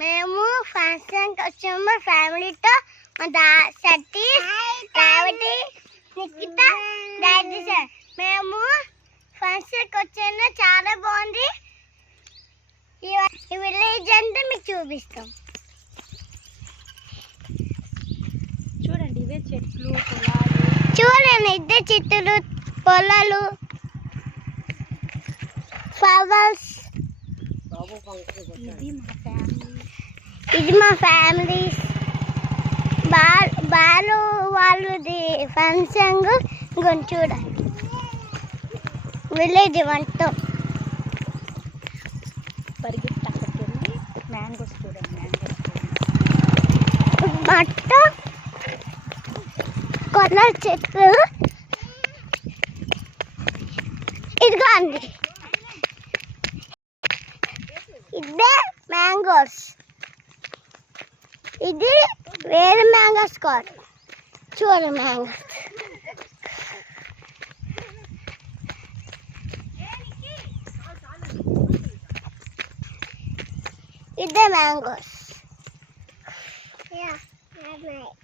మేము ఫంక్షన్కి వచ్చాము ఫ్యామిలీతో. మా సతీష్, రేవతి, నిఖిత, డాడీ సార్. మేము ఫంక్షన్కి వచ్చాము, చాలా బాగుంది. ఈ విలేజ్ అంతా మీకు చూపిస్తాం. చూడండి, ఇవే చెట్లు, పొలాలు. చూడండి, ఇదే చెట్లు, పొలాలు, ఫ్లవర్స్. ఇది మా ఫ్యామిలీ. బాలు వాళ్ళది ఫంక్షన్. చూడండి విలేజ్ మొత్తం. పరిగెత్తి అక్కడికి వెళ్ళి మ్యాంగోస్ చూడండి. మొత్తం కొత్త చెట్లు. ఇదిగోండి, ఇదే మ్యాంగోస్. ఇది వేరే మ్యాంగోస్ కాదు. చూడండి మ్యాంగోస్. ఇదే మ్యాంగోస్. Yeah, that's right.